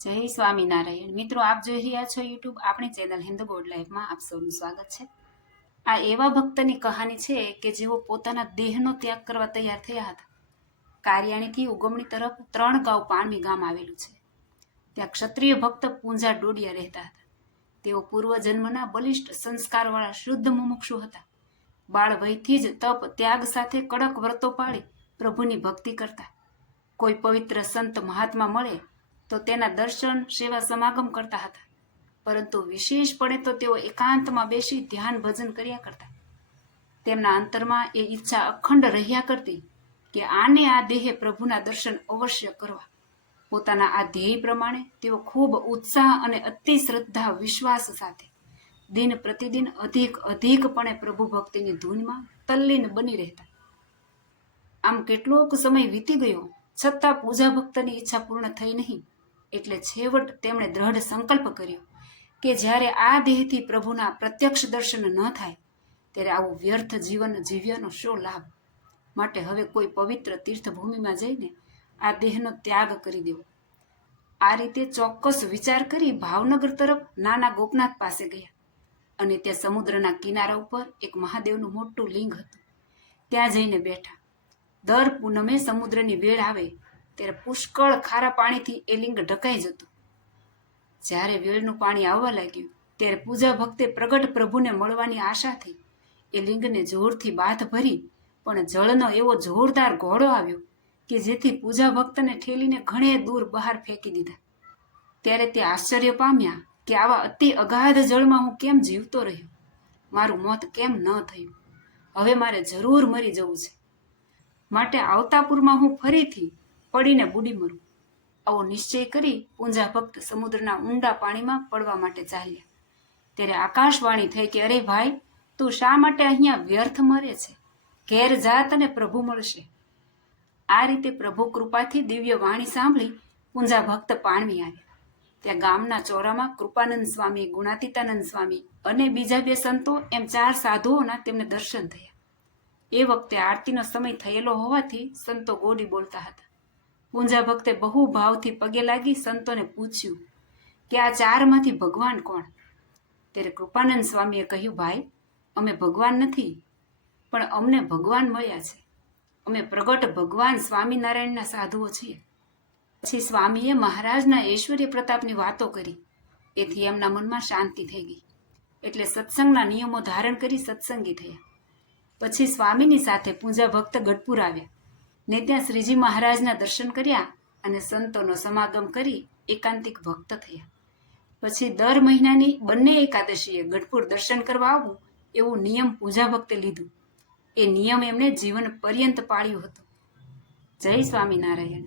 જય સ્વામિનારાયણ મિત્રો, આપ જોઈ રહ્યા છો યુટ્યુબ આપણી ચેનલ હિન્દ ગોડ લાઈફમાં આપ સૌનું સ્વાગત છે। આ એવા ભક્તની કહાની છે કે જેઓ પોતાના દેહનો ત્યાગ કરવા તૈયાર થયા હતા। કારિયાણીથી ઉગમણી તરફ 3 ગાંવ પાણવી ગામ આવેલું છે। ત્યાં ક્ષત્રિય ભક્ત પૂંજા ડોડિયા રહેતા હતા। તેઓ પૂર્વજન્મના બલિષ્ઠ સંસ્કારવાળા શુદ્ધ મુમુક્ષુ હતા। બાળ વયથી જ તપ ત્યાગ સાથે કડક વ્રતો પાળી પ્રભુની ભક્તિ કરતા। કોઈ પવિત્ર સંત મહાત્મા મળે તો તેના દર્શન સેવા સમાગમ કરતા હતા, પરંતુ વિશેષપણે તો તેઓ એકાંતમાં બેસી ધ્યાન ભજન કર્યા કરતા। તેમના અંતરમાં એ ઈચ્છા અખંડ રહ્યા કરતી કે આને આ દેહે પ્રભુના દર્શન અવશ્ય કરવા। પોતાના આ ધ્યેય પ્રમાણે તેઓ ખૂબ ઉત્સાહ અને અતિ શ્રદ્ધા વિશ્વાસ સાથે દિન પ્રતિદિન અધિકપણે પ્રભુ ભક્તિની ધૂનમાં તલ્લીન બની રહેતા। આમ કેટલોક સમય વીતી ગયો, છતાં પૂજા ભક્તની ઈચ્છા પૂર્ણ થઈ નહીં। એટલે છેવટ તેમણે દ્રઢ સંકલ્પ કર્યો કે જ્યારે આ દેહથી પ્રભુના પ્રત્યક્ષ દર્શન ન થાય ત્યારે આવું વ્યર્થ જીવન જીવ્યાનો શો લાભ। માટે હવે કોઈ પવિત્ર તીર્થભૂમિમાં જઈને આ દેહનો ત્યાગ કરી દેવો। આ રીતે ચોક્કસ વિચાર કરી ભાવનગર તરફ નાના ગોપનાથ પાસે ગયા અને તે સમુદ્રના કિનારા ઉપર એક મહાદેવનું મોટું લિંગ હતું। ત્યાં જઈને બેઠા। દર પૂનમે સમુદ્રની વેળ આવે ત્યારે પુષ્કળ ખારા પાણીથી એ લિંગ ઢકાઈ જતું। જ્યારે વેળનું પાણી આવવા લાગ્યું ત્યારે પૂજા ભક્તે પ્રગટ પ્રભુને મળવાની આશાથી એ લિંગને જોરથી બાથ ભરી, પણ જળનો એવો જોરદાર ઘોડો આવ્યો કે જેથી પૂજા ભક્તને ઠેલીને ઘણે દૂર બહાર ફેંકી દીધા। ત્યારે તે આશ્ચર્ય પામ્યા કે આવા અતિ અગાધ જળમાં હું કેમ જીવતો રહ્યો, મારું મોત કેમ ન થયું। હવે મારે જરૂર મરી જવું છે, માટે આવતા પૂરમાં હું ફરીથી પડીને બુડી મરું। આવો નિશ્ચય કરી પૂંજા ભક્ત સમુદ્રના ઊંડા પાણીમાં પડવા માટે ચાલ્યા। ત્યારે આકાશવાણી થઈ કે અરે ભાઈ, તું શા માટે અહીંયા વ્યર્થ મરે છે? ઘેર જાત અને પ્રભુ મળશે। આ રીતે પ્રભુ કૃપાથી દિવ્ય વાણી સાંભળી પૂંજા ભક્ત પાણવી આવ્યા। ત્યાં ગામના ચોરામાં કૃપાનંદ સ્વામી, ગુણાતીતાનંદ સ્વામી અને બીજા 2 સંતો એમ 4 સાધુઓના તેમને દર્શન થયા। એ વખતે આરતીનો સમય થયેલો હોવાથી સંતો ગોડી બોલતા હતા। પૂંજા ભક્તે બહુ ભાવથી પગે લાગી સંતોને પૂછ્યું કે આ 4માંથી ભગવાન કોણ? ત્યારે કૃપાનંદ સ્વામીએ કહ્યું, ભાઈ, અમે ભગવાન નથી, પણ અમને ભગવાન મળ્યા છે। અમે પ્રગટ ભગવાન સ્વામિનારાયણના સાધુઓ છીએ। પછી સ્વામીએ મહારાજના ઐશ્વર્ય પ્રતાપની વાતો કરી, એથી એમના મનમાં શાંતિ થઈ ગઈ। એટલે સત્સંગના નિયમો ધારણ કરી સત્સંગી થયા। પછી સ્વામીની સાથે પૂંજા ભક્ત ગઢપુર આવ્યા ને ત્યાં શ્રીજી મહારાજના દર્શન કર્યા અને સંતોનો સમાગમ કરી એકાંતિક ભક્ત થયા। પછી દર મહિનાની બંને એકાદશીએ ગઢપુર દર્શન કરવા આવવું એવું નિયમ પૂજા ભક્તે લીધું। એ નિયમ એમણે જીવન પર્યંત પાળ્યું હતું। જય સ્વામિનારાયણ।